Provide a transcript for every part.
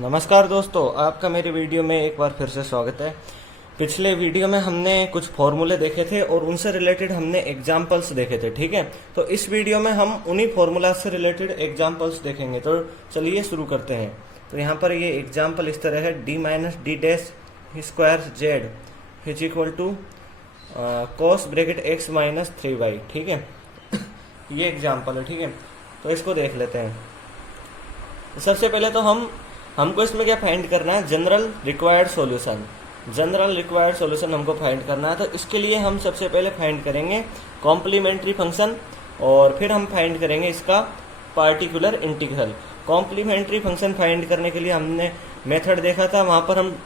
नमस्कार दोस्तों, आपका मेरे वीडियो में एक बार फिर से स्वागत है। पिछले वीडियो में हमने कुछ फॉर्मूले देखे थे और उनसे रिलेटेड हमने एग्जाम्पल्स देखे थे, ठीक है। तो इस वीडियो में हम उन्हीं फॉर्मूला से रिलेटेड एग्जाम्पल्स देखेंगे। तो चलिए शुरू करते हैं। तो यहाँ पर ये एग्जाम्पल इस तरह है, d minus D dash square Z is equal to cos bracket X minus 3y, ठीक है। ये एग्जाम्पल है, ठीक है। तो इसको देख लेते हैं। सबसे पहले तो हमको इसमें क्या फाइंड करना है, general required solution. General required solution हमको फाइंड करना है। तो इसके लिए हम सबसे पहले फाइंड करेंगे कॉम्प्लीमेंट्री फंक्शन और फिर हम फाइंड करेंगे इसका particular integral. Complementary function find करने के लिए हमने मेथड देखा था, वहाँ पर हम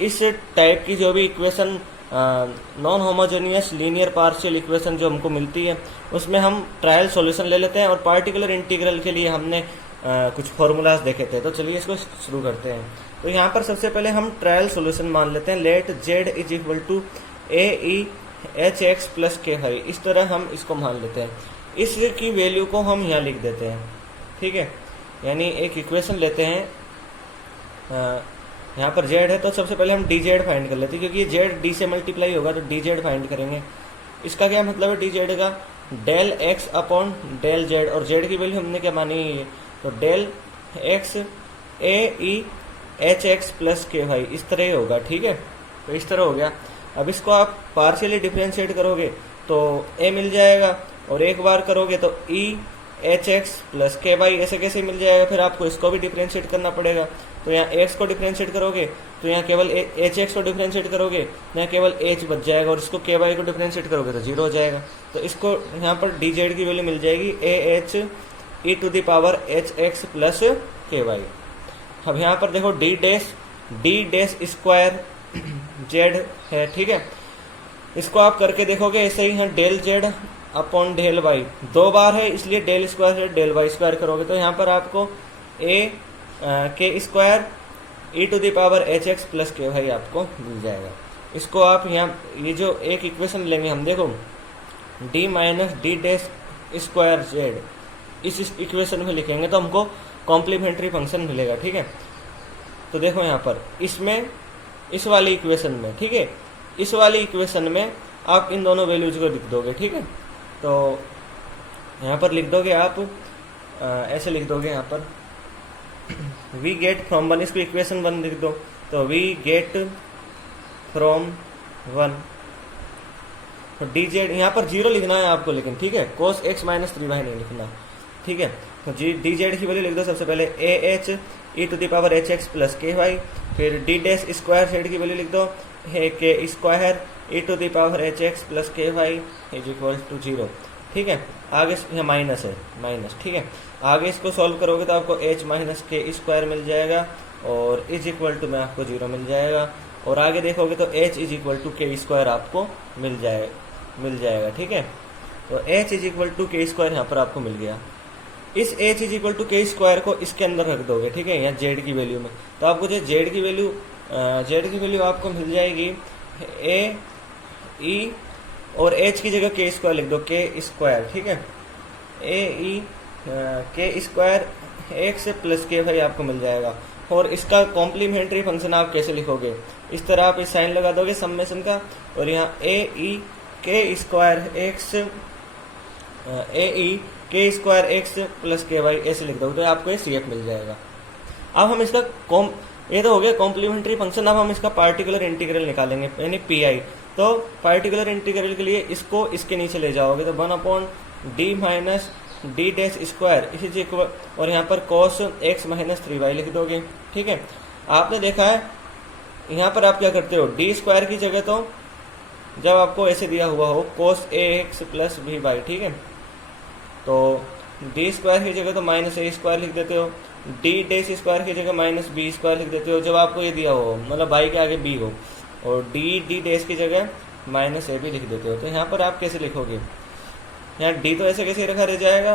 इस टाइप की जो भी equation non homogeneous linear partial equation जो हमको मिलती है उसमें हम ट्रायल सॉल्यूशन ले लेते हैं। और पार्टिकुलर इंटीग्रल के लिए हमने कुछ फॉर्मूलाज देखे थे। तो चलिए इसको शुरू करते हैं। तो यहाँ पर सबसे पहले हम ट्रायल सॉल्यूशन मान लेते हैं। Let Z is equal to A E H X plus K Y, इस तरह हम इसको मान लेते हैं। इसकी वैल्यू को हम यहाँ लिख देते हैं, ठीक है। यानी एक इक्वेशन लेते हैं, यहाँ पर जेड है तो सबसे पहले हम डी जेड फाइंड कर लेते हैं, क्योंकि ये जेड डी से मल्टीप्लाई होगा तो डी जेड फाइंड करेंगे। इसका क्या मतलब है, डी जेड का del X upon del Z, और जेड की वैल्यू हमने क्या मानी है, तो del X A E H X plus K Y, इस तरह ही होगा, ठीक है। तो इस तरह हो गया। अब इसको आप पार्शियली डिफ्रेंशिएट करोगे तो ए मिल जाएगा, और एक बार करोगे तो ई H X plus K Y ऐसे कैसे मिल जाएगा। फिर आपको इसको भी डिफ्रेंशिएट करना पड़ेगा। तो यहाँ एक्स को डिफ्रेंशिएट करोगे तो यहाँ केवल एच एक्स को डिफ्रेंशिएट करोगे, यहाँ केवल एच बच जाएगा, और इसको के वाई को डिफ्रेंशिएट करोगे तो जीरो हो जाएगा। तो इसको यहाँ पर डी जेड की वैल्यू मिल जाएगी A H E to the power H X plus K Y. अब यहाँ पर देखो डी डैश स्क्वायर जेड है, ठीक है। इसको आप करके देखोगे ऐसे ही है, del Z upon del Y दो बार है, इसलिए डेल स्क्वायर है डेल वाई स्क्वायर करोगे तो यहाँ पर आपको A K square E to the power H X plus K Y आपको मिल जाएगा। इसको आप यहाँ ये जो एक इक्वेशन लेंगे हम, देखो D minus D dash square Z इस इक्वेशन में लिखेंगे तो हमको कॉम्प्लीमेंट्री फंक्शन मिलेगा, ठीक है। तो देखो यहाँ पर इसमें इस वाली इक्वेशन में, ठीक है, इस वाली इक्वेशन में आप इन दोनों वैल्यूज को लिख दोगे, ठीक है। तो यहाँ पर लिख दोगे आप ऐसे लिख दोगे यहाँ पर वी गेट फ्रॉम वन, इसको इक्वेशन वन लिख दो। तो वी गेट फ्रॉम वन, तो डी जेड यहाँ पर जीरो लिखना है आपको, लेकिन ठीक है, कोस एक्स माइनस 3y नहीं लिखना, ठीक है। तो डी जेड की वैल्यू लिख दो सबसे पहले A H E to the power H X plus K Y, फिर डी डैश स्क्वायर जेड की वैल्यू लिख दो है K square E to the power H X plus K Y is equal to zero, ठीक है। आगे यहाँ minus है, माइनस, ठीक है। आगे इसको सॉल्व करोगे तो आपको एच माइनस के स्क्वायर मिल जाएगा और इज इक्वल टू में आपको जीरो मिल जाएगा। और आगे देखोगे तो एच इज इक्वल टू के स्क्वायर आपको मिल जाएगा, ठीक है। तो एच इज इक्वल टू के स्क्वायर यहाँ पर आपको मिल गया। इस एच इज इक्वल टू के स्क्वायर को इसके अंदर रख दोगे, ठीक है, यहाँ जेड की वैल्यू में। तो आपको जो जेड की वैल्यू आपको मिल जाएगी ए ई और एच की जगह के स्क्वायर लिख दो, के स्क्वायर, ठीक है, ए ई के square x plus K Y आपको मिल जाएगा। और इसका कॉम्प्लीमेंट्री फंक्शन आप कैसे लिखोगे, इस तरह आप इस साइन लगा दोगे समेशन का, और यहाँ ए ई के स्क्वायर एक्स ए ई के square x plus K Y ऐसे लिख दोगे तो आपको ये सी एफ मिल जाएगा। अब हम इसका ये तो हो गया कॉम्प्लीमेंट्री फंक्शन। अब हम इसका पार्टिकुलर इंटीग्रल निकालेंगे, यानी पी आई। तो पार्टिकुलर इंटीग्रल के लिए इसको इसके नीचे ले जाओगे तो one upon D minus D dash square इसी इक्वल, और यहाँ पर कॉस एक्स माइनस 3y लिख दोगे, ठीक है। आपने देखा है यहाँ पर आप क्या करते हो, डी स्क्वायर की जगह तो जब आपको ऐसे दिया हुआ हो कोस ए एक्स प्लस बी वाई, ठीक है, तो डी स्क्वायर की जगह तो माइनस ए स्क्वायर लिख देते हो, डी डैश स्क्वायर की जगह माइनस बी स्क्वायर लिख देते हो जब आपको ये दिया हो, मतलब वाई के आगे बी हो, और डी डैश की जगह माइनस ए भी लिख देते हो। तो यहाँ पर आप कैसे लिखोगे, यहाँ डी तो ऐसे कैसे रखा रह जाएगा,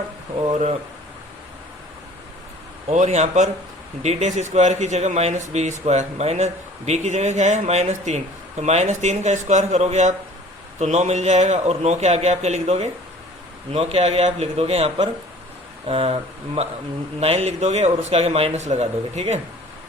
और यहाँ पर डी डैश स्क्वायर की जगह minus B square, minus B की जगह क्या है माइनस 3, तो माइनस 3 का स्क्वायर करोगे आप तो 9 मिल जाएगा। और 9 के आगे आप क्या लिख दोगे, 9 के आगे आप लिख दोगे यहाँ पर 9 लिख दोगे और उसके आगे माइनस लगा दोगे, ठीक है।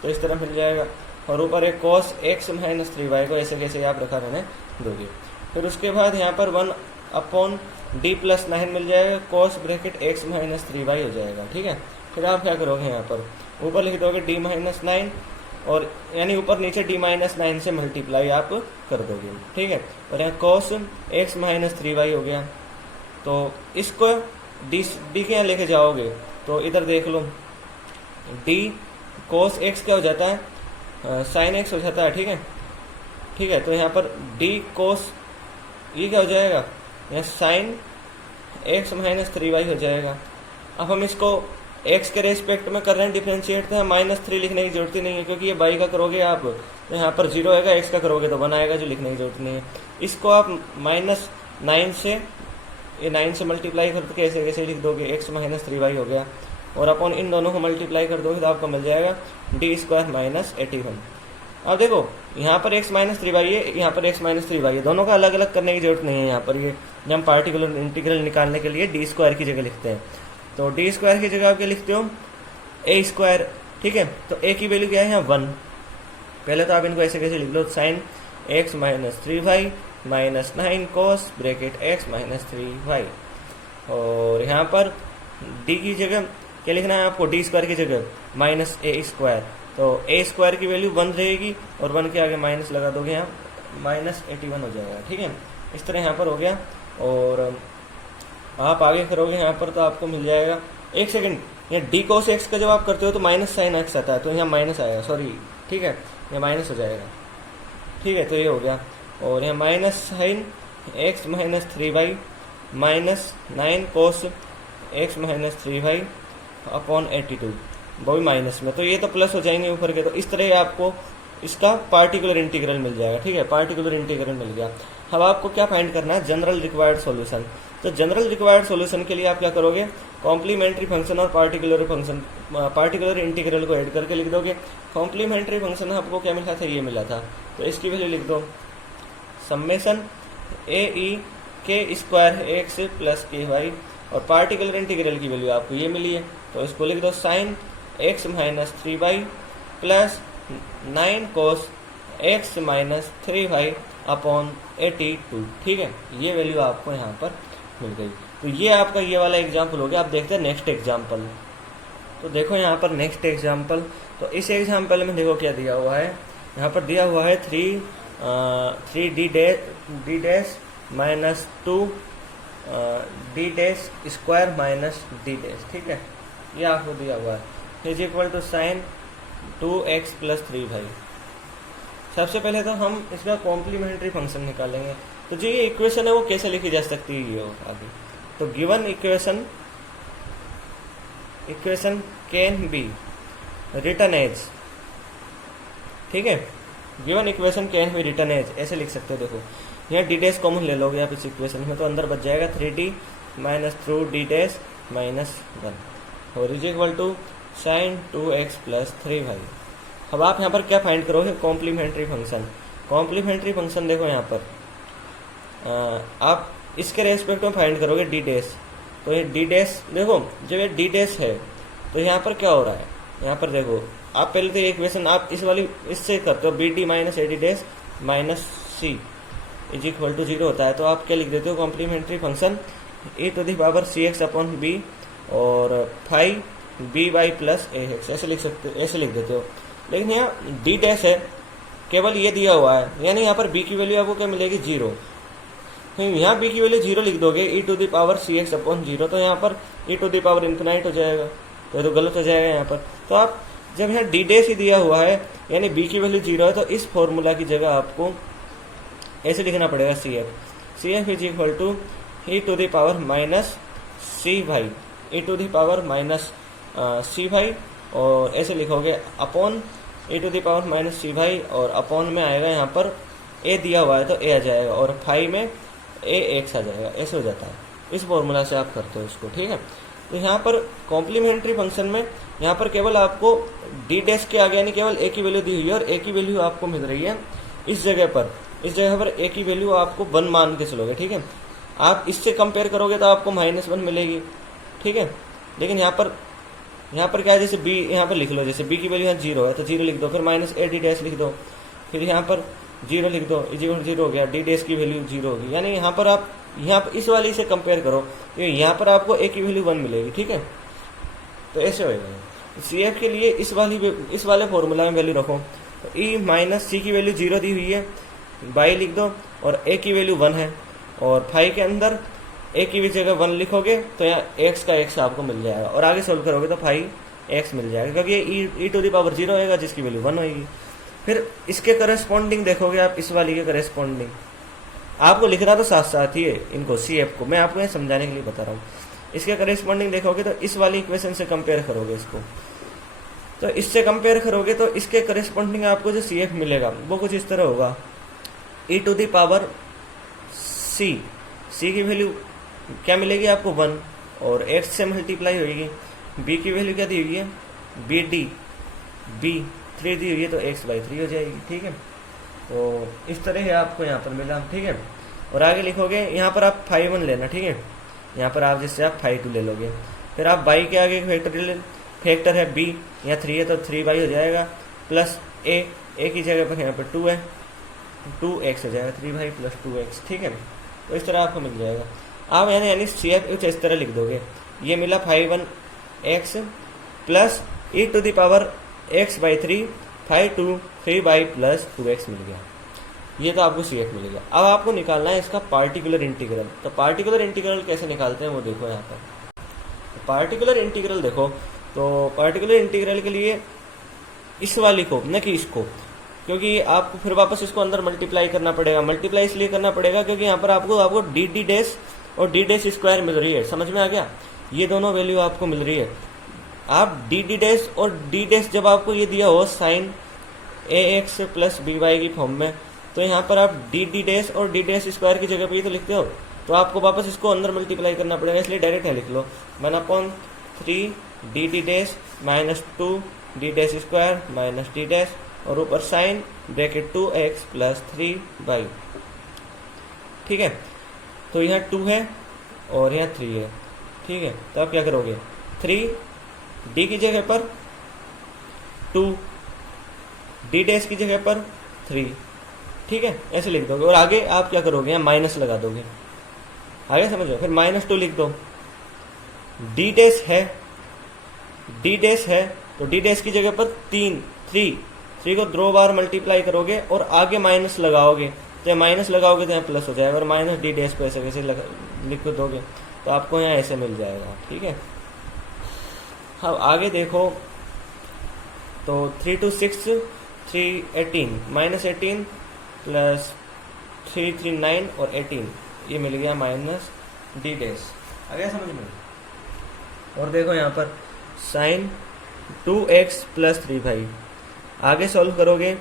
तो इस तरह मिल जाएगा। और ऊपर एक cos x माइनस 3y को ऐसे कैसे आप रखा रहने दोगे। फिर उसके बाद यहाँ पर 1/d प्लस 9 मिल जाएगा, cos bracket x minus 3y हो जाएगा। ठीक है, फिर आप क्या करोगे, यहाँ पर ऊपर लिख दोगे d माइनस 9 और यानी ऊपर नीचे d माइनस 9 से मल्टीप्लाई आप कर दोगे। ठीक है, और यहाँ cos x माइनस 3y हो गया। तो इसको d के यहाँ लेके जाओगे तो इधर देख लो, d cos x क्या हो जाता है, sin x हो जाता है। ठीक है, ठीक है, तो यहाँ पर d cos ये क्या हो जाएगा, यहाँ sin x माइनस 3y हो जाएगा। अब हम इसको x के रेस्पेक्ट में कर रहे हैं डिफ्रेंशिएट, तो -3 लिखने की जरूरत ही नहीं है, क्योंकि ये y का करोगे आप तो यहाँ पर 0 आएगा, x का करोगे तो 1 आएगा, जो लिखने की जरूरत नहीं है। इसको आप -9 से ये 9 से मल्टीप्लाई करके कैसे कैसे लिख दोगे, x माइनस 3y हो गया, और अपन इन दोनों को मल्टीप्लाई कर दोगे तो आपको मिल जाएगा d² माइनस 81। अब देखो यहाँ पर x माइनस 3y है, यहाँ पर x माइनस 3y है, दोनों का अलग अलग करने की जरूरत नहीं है। यहाँ पर ये हम पार्टिकुलर इंटीग्रल निकालने के लिए d² की जगह लिखते हैं, तो d² की जगह आप क्या लिखते हो, a²। ठीक है, तो a की वैल्यू क्या है यहाँ 1। पहले तो आप इनको ऐसे कैसे लिख लो, sin x minus 3y minus 9 cos bracket x minus 3y। और यहाँ पर d की जगह क्या लिखना है आपको, d² की जगह -a²। तो a² की वैल्यू 1 रहेगी और 1 के आगे माइनस लगा दोगे, यहाँ -81 हो जाएगा। ठीक है, इस तरह यहाँ पर हो गया। और आप आगे करोगे यहाँ पर तो आपको मिल जाएगा, एक सेकंड, यहाँ d cos x का जब आप करते हो तो माइनस साइन x आता है, तो यहाँ माइनस आएगा, सॉरी। ठीक है, ये माइनस हो जाएगा। ठीक है, तो ये हो गया। और यहाँ minus sine x minus 3y minus 9 cos x minus 3y upon 82, वो भी माइनस में, तो ये तो प्लस हो जाएंगे ऊपर के। तो इस तरह आपको इसका पार्टिकुलर इंटीग्रल मिल जाएगा। ठीक है, पार्टिकुलर इंटीग्रल मिल गया। अब आपको क्या फाइंड करना है, जनरल रिक्वायर्ड सॉल्यूशन। तो जनरल रिक्वायर्ड सॉल्यूशन के लिए आप क्या करोगे, कॉम्प्लीमेंट्री फंक्शन और पार्टिकुलर इंटीग्रल को ऐड करके लिख दोगे। कॉम्प्लीमेंट्री फंक्शन आपको क्या मिला था, ये मिला था, तो इसकी वैल्यू लिख दो, summation a(k² x plus ky। और पार्टिकुलर इंटीग्रल की वैल्यू आपको ये मिली है, तो इसको लिख दो sin x minus 3y plus 9 cos x minus 3y upon 82। ठीक है, ये वैल्यू आपको यहाँ पर मिल गई। तो ये आपका ये वाला एग्जाम्पल हो गया। आप देखते हैं नेक्स्ट एग्जाम्पल। तो देखो यहाँ पर नेक्स्ट एग्जाम्पल, तो इस एग्जाम्पल में देखो क्या दिया हुआ है, यहाँ पर दिया हुआ है 3d dash minus 2d dash square minus d dash. ठीक है, ये आपको दिया हुआ है, is equal to sine 2x plus 3y। सबसे पहले तो हम इसका कॉम्प्लीमेंट्री फंक्शन निकालेंगे। तो जो ये इक्वेशन है वो कैसे लिखी जा सकती है, ये आगे। तो given equation can be written as, ठीक है, given equation can be written as, ऐसे लिख सकते हो। देखो यहाँ डी डैश कॉमन ले लोगे आप इस इक्वेशन में, तो अंदर बच जाएगा 3d minus 2d dash minus 1 और is equal to sine 2x plus 3y। अब आप यहाँ पर क्या फाइंड करोगे, कॉम्प्लीमेंट्री फंक्शन। कॉम्प्लीमेंट्री फंक्शन देखो यहाँ पर आप इसके रेस्पेक्ट में फाइंड करोगे डी डैश। तो ये डी डैश देखो, जब ये डी डैश है तो यहाँ पर क्या हो रहा है, यहाँ पर देखो आप पहले तो ये इक्वेशन आप इस वाली इससे करते हो, B D minus A D dash minus C is equal to 0 होता है। तो आप क्या लिख देते हो, complementary function e to the power C X upon B और 5by प्लस ए एक्स, ऐसे लिख सकते, ऐसे लिख देते हो। लेकिन यहाँ डी डैश है, केवल ये दिया हुआ है, यानी यहाँ पर b की वैल्यू आपको क्या मिलेगी, 0। तो यहाँ b की वैल्यू 0 लिख दोगे, e to the power C X upon 0, तो यहाँ पर e to the power infinite हो जाएगा, तो ये तो गलत हो जाएगा यहाँ पर। तो आप जब यहाँ डी डैश ही दिया हुआ है यानी b की वैल्यू 0 है, तो इस फॉर्मूला की जगह आपको ऐसे लिखना पड़ेगा C F is equal to E to the power minus C Y, E to the power minus C Y, और ऐसे लिखोगे upon A to the power minus C Y, और अपॉन में आएगा यहाँ पर ए दिया हुआ है तो ए आ जाएगा, और 5 में ए एक्स आ जाएगा, ऐसे हो जाता है। इस फॉर्मूला से आप करते हो इसको, ठीक है। तो यहाँ पर कॉम्प्लीमेंट्री फंक्शन में यहाँ पर केवल आपको डी डैश के आगे यानी केवल ए की वैल्यू दी हुई है, और ए की वैल्यू आपको मिल रही है इस जगह पर। इस जगह पर ए की वैल्यू आपको 1 मान के चलोगे, ठीक है। आप इससे कंपेयर करोगे तो आपको -1 मिलेगी, ठीक है। लेकिन यहाँ पर यहाँ पर क्या है, जैसे b यहाँ पर लिख लो, जैसे b की वैल्यू यहाँ 0 है तो 0 लिख दो, फिर माइनस a d डैश लिख दो, फिर यहाँ पर 0 लिख दो, इक्वल 0 हो गया, d डैश की वैल्यू 0 होगी। यानी यहाँ पर आप यहाँ पर इस वाली से कंपेयर करो तो यहाँ पर आपको a की वैल्यू 1 मिलेगी, ठीक है। तो ऐसे होएगा। सी एफ के लिए इस वाले फॉर्मूला में वैल्यू रखो, तो ई माइनस सी की वैल्यू 0 दी हुई है, बाई लिख दो, और ए की वैल्यू 1 है, और फाइव के अंदर ए की भी जगह 1 लिखोगे तो यहाँ एक्स का एक्स आपको मिल जाएगा, और आगे सोल्व करोगे तो फाइव एक्स मिल जाएगा, क्योंकि ये ई टू दी पावर 0 होएगा जिसकी वैल्यू 1 होएगी। फिर इसके करस्पॉन्डिंग देखोगे आप, इस वाली के करस्पॉन्डिंग आपको लिखना तो साथ साथ ही है इनको, सी एफ को मैं आपको ये समझाने के लिए बता रहा हूँ। इसके करस्पॉन्डिंग देखोगे तो इस वाली इक्वेशन से कंपेयर करोगे इसको, तो इससे कंपेयर करोगे तो इसके करस्पॉन्डिंग आपको जो सी एफ मिलेगा वो कुछ इस तरह होगा, ई टू दी पावर सी, सी की वैल्यू क्या मिलेगी आपको 1, और एक्स से मल्टीप्लाई होगी, बी की वैल्यू क्या दी हुई है बी डी, बी 3 दी हुई है तो एक्स बाई 3 हो जाएगी, ठीक है। तो इस तरह है आपको यहाँ पर मिला, ठीक है। और आगे लिखोगे यहाँ पर आप 5 लेना, ठीक है, यहाँ पर आप जिससे आप 5 ले लोगे, फिर आप बाई के आगे फैक्टर है बी, यहाँ 3 है तो 3 बाई हो जाएगा, प्लस ए की जगह पर यहाँ पर 2 है, 2x हो जाएगा, 3 बाई प्लस 2x, ठीक है। तो इस तरह आपको मिल जाएगा। आप यानी सी एफ कुछ इस तरह लिख दोगे, ये मिला 5x plus E to the power x by 3, 3 by plus 2x मिल गया, ये तो आपको सी एफ मिलेगा। अब आपको निकालना है इसका पार्टिकुलर इंटीग्रल। तो पार्टिकुलर इंटीग्रल कैसे निकालते हैं वो देखो यहाँ पर। पार्टिकुलर इंटीग्रल देखो, तो पार्टिकुलर इंटीग्रल के लिए इस वाली को न कि इसको, क्योंकि आपको फिर वापस इसको अंदर मल्टीप्लाई करना पड़ेगा। मल्टीप्लाई इसलिए करना पड़ेगा क्योंकि यहाँ पर आपको डी डी डैश और डी डैश स्क्वायर मिल रही है, समझ में आ गया, ये दोनों वैल्यू आपको मिल रही है। आप डी डी डैश और डी डैश जब आपको ये दिया हो साइन ए एक्स प्लस बी वाई की फॉर्म में, तो यहाँ पर आप डी डी डैश और डी डैश स्क्वायर की जगह पे ही तो लिखते हो, तो आपको वापस इसको अंदर मल्टीप्लाई करना पड़ेगा, इसलिए डायरेक्ट है लिख लो 1/3 D D dash minus 2 D dash square minus D dash, और ऊपर sign bracket 2x plus 3 by, ठीक है। तो यहाँ 2 है और यहाँ 3 है, ठीक है। तो आप क्या करोगे, 3 डी की जगह पर 2, डी डैश की जगह पर 3, ठीक है, ऐसे लिख दोगे। और आगे आप क्या करोगे, यहाँ माइनस लगा दोगे, आगे समझो। फिर -2 लिख दो, डी डैश है, डी डैश है तो डी डैश की जगह पर 3 को 2 बार मल्टीप्लाई करोगे और आगे माइनस लगाओगे, तो माइनस लगाओगे तो यहाँ प्लस हो जाएगा, और माइनस डी डैश को ऐसे वैसे लिख दोगे तो आपको यहाँ ऐसे मिल जाएगा, ठीक है। अब आगे देखो, तो 3 2 6 3 18 -18 प्लस 3 3 9 और 18, ये मिल गया माइनस डी डैश, आ गया समझ में। और देखो यहाँ पर साइन 2x प्लस 3 भाई, आगे सॉल्व करोगे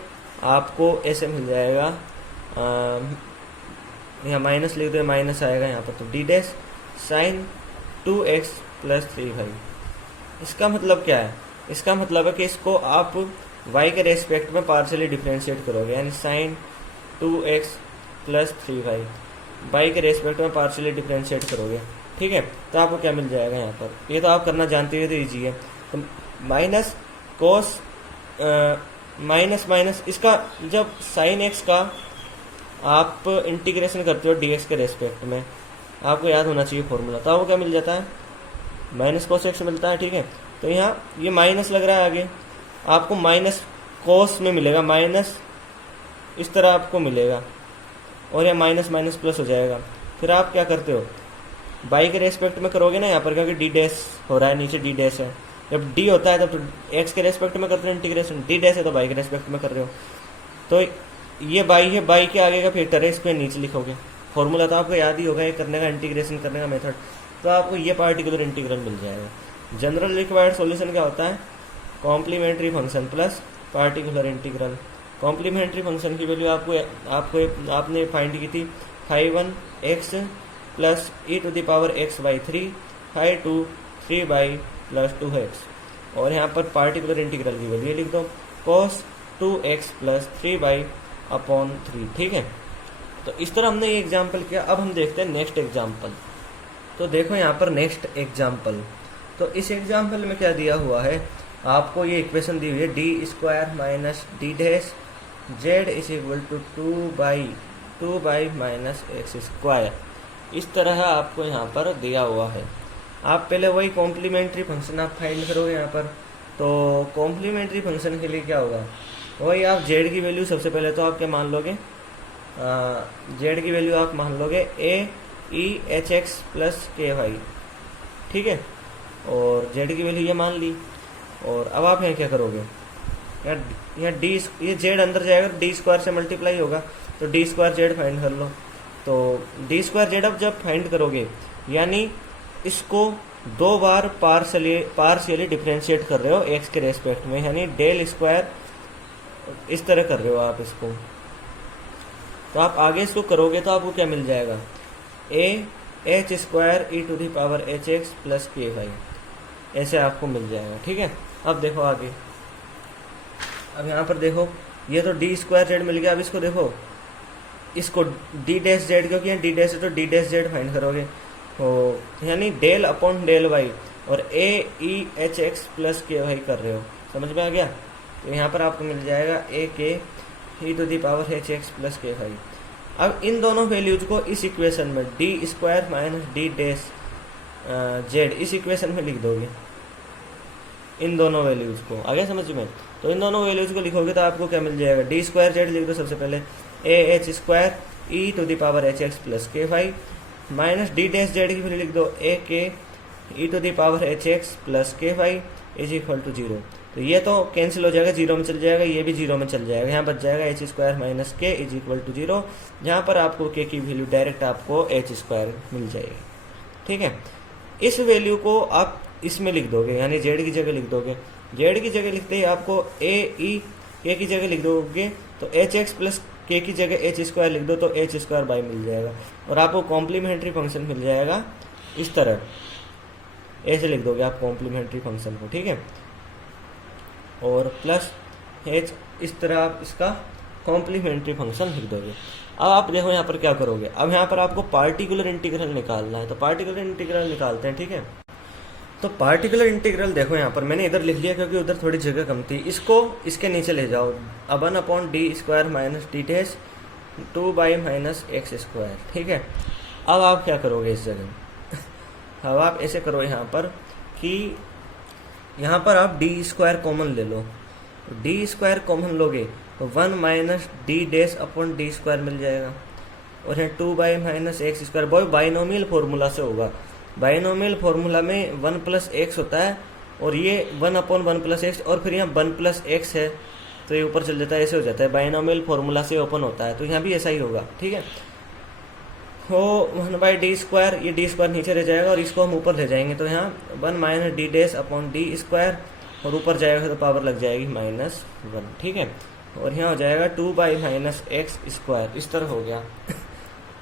आपको ऐसे मिल जाएगा, यहाँ माइनस लिख दो, माइनस आएगा यहाँ पर, तो D dash sign 2x plus 3 भाई। इसका मतलब क्या है, इसका मतलब है कि इसको आप y के रेस्पेक्ट में पार्शियली डिफरेंशिएट करोगे, यानी साइन 2x प्लस 3 भाई y के रेस्पेक्ट में पार्शियली डिफरेंशिएट करोगे, ठीक है। तो आपको क्या मिल जाएगा यहाँ पर, ये तो आप करना जानते हो तो ईजी है। तो माइनस कोस माइनस इसका जब साइन x का आप इंटीग्रेशन करते हो dx के रेस्पेक्ट में, आपको याद होना चाहिए फॉर्मूला, तो आपको क्या मिल जाता है, माइनस कोस x मिलता है, ठीक है। तो यहाँ ये माइनस लग रहा है, आगे आपको माइनस कोस में मिलेगा, माइनस इस तरह आपको मिलेगा, और यह माइनस माइनस प्लस हो जाएगा। फिर आप क्या करते हो, बाई के रेस्पेक्ट में करोगे ना यहाँ पर, क्योंकि डी डैश हो रहा है, नीचे डी डैश है, जब डी होता है तब तो एक्स के रेस्पेक्ट में करते हो इंटीग्रेशन, डी डैश है तो बाई के रेस्पेक्ट में कर रहे हो, तो ये बाई है, बाई के आगे का फैक्टर है, इसको नीचे लिखोगे। फॉर्मूला तो आपको याद ही होगा ये करने का, इंटीग्रेशन करने का मेथड, तो आपको ये पार्टिकुलर इंटीग्रल मिल जाएगा। जनरल रिक्वायर्ड सॉल्यूशन क्या होता है, complementary function plus particular integral. Complementary function की वैल्यू आपने फाइंड की थी 5(1)x plus e to the power x by 3, 5(2) 3 by plus 2x, और यहाँ पर पार्टिकुलर इंटीग्रल की वैल्यू लिख दो cos 2x plus 3 by upon 3, ठीक है। तो इस तरह हमने ये एग्जाम्पल किया। अब हम देखते हैं नेक्स्ट एग्जाम्पल। तो देखो यहाँ पर नेक्स्ट एग्जाम्पल, तो इस एग्जाम्पल में क्या दिया हुआ है, आपको ये इक्वेशन दी हुई है D square minus D dash Z is equal to 2 by minus X square. इस तरह आपको यहाँ पर दिया हुआ है। आप पहले वही कॉम्प्लीमेंट्री फंक्शन आप फाइंड करोगे यहाँ पर। तो कॉम्प्लीमेंट्री फंक्शन के लिए क्या होगा, वही आप जेड की वैल्यू सबसे पहले तो आप क्या मान लोगे, जेड की वैल्यू आप मान लोगे ए E H X plus K Y, ठीक है। और जेड की वैल्यू ये मान ली। और अब आप यहाँ क्या करोगे, यहाँ डी, ये जेड अंदर जाएगा डी स्क्वायर से मल्टीप्लाई होगा, तो डी स्क्वायर जेड फाइंड कर लो। तो डी स्क्वायर जेड अब जब फाइंड करोगे, यानी इसको 2 बार पार्शियली डिफ्रेंशिएट कर रहे हो एक्स के रेस्पेक्ट में, यानी डेल स्क्वायर इस तरह कर रहे हो आप इसको। तो आप आगे इसको करोगे तो आपको क्या मिल जाएगा, A H square E to the power H X plus K Y, ऐसे आपको मिल जाएगा, ठीक है। अब देखो आगे, अब यहाँ पर देखो ये तो डी स्क्वायर जेड मिल गया। अब इसको देखो, इसको डी डैश जेड, क्योंकि यहाँ डी डैश है तो डी डैश जेड फाइंड करोगे, तो यानी डेल अपॉन डेल वाई और ए E H X plus K Y कर रहे हो, समझ में आ गया। तो यहाँ पर आपको मिल जाएगा A K E to the power H X plus K Y. अब इन दोनों वैल्यूज को इस इक्वेशन में D square minus D dash Z इस इक्वेशन में लिख दोगे, इन दोनों वैल्यूज को, आगे समझ में। तो इन दोनों वैल्यूज को लिखोगे तो आपको क्या मिल जाएगा, डी स्क्वायर जेड लिख दो सबसे पहले, A H square E to the power H X plus K Y minus D dash Z की वैल्यू लिख दो A K E to the power H X plus K Y is equal to 0। तो ये तो cancel हो जाएगा, 0 में चल जाएगा, ये भी 0 में चल जाएगा, यहाँ बच जाएगा एच स्क्वायर माइनस के इज इक्वल टू 0, जहाँ पर आपको के की वैल्यू डायरेक्ट आपको एच स्क्वायर मिल जाएगी, ठीक है। इस वैल्यू को आप इसमें लिख दोगे, यानी जेड की जगह लिख दोगे। जेड की जगह लिखते ही आपको ए ई के की जगह लिख दोगे, तो एच एक्स प्लस के की जगह एच स्क्वायर लिख दो तो एच स्क्वायर बाई मिल जाएगा, और आपको कॉम्प्लीमेंट्री फंक्शन मिल जाएगा इस तरह, ऐसे लिख दोगे आप कॉम्प्लीमेंट्री फंक्शन को, ठीक है। और प्लस एच, इस तरह आप इसका कॉम्प्लीमेंट्री फंक्शन लिख दोगे। अब आप देखो यहाँ पर क्या करोगे, अब यहाँ पर आपको पार्टिकुलर इंटीग्रल निकालना है, तो पार्टिकुलर इंटीग्रल निकालते हैं, ठीक है। तो पार्टिकुलर इंटीग्रल देखो यहाँ पर मैंने इधर लिख लिया क्योंकि उधर थोड़ी जगह कम थी, इसको इसके नीचे ले जाओ, अब 1 upon D square minus D dash 2 by minus X square, ठीक है। अब आप क्या करोगे इस जगह, अब आप ऐसे करो यहाँ पर कि यहाँ पर आप डी स्क्वायर कॉमन ले लो, डी स्क्वायर कॉमन लोगे तो 1 minus D dash upon D square मिल जाएगा, और यहाँ 2 by minus X square, by binomial formula से होगा। बाइनोमियल फॉर्मूला में 1 प्लस एक्स होता है, और ये 1 अपॉन 1 प्लस एक्स, और फिर यहाँ 1 प्लस एक्स है तो ये ऊपर चल जाता है, ऐसे हो जाता है, बाइनोमियल फॉर्मूला से ओपन होता है, तो यहाँ भी ऐसा ही होगा, ठीक है। तो 1 बाई डी स्क्वायर, ये डी स्क्वायर नीचे रह जाएगा और इसको हम ऊपर ले जाएंगे, तो यहाँ 1 minus D dash upon D square, और ऊपर जाएगा तो पावर लग जाएगी -1, ठीक है। और यहाँ हो जाएगा 2 बाई माइनस एक्स स्क्वायर, इस तरह हो गया।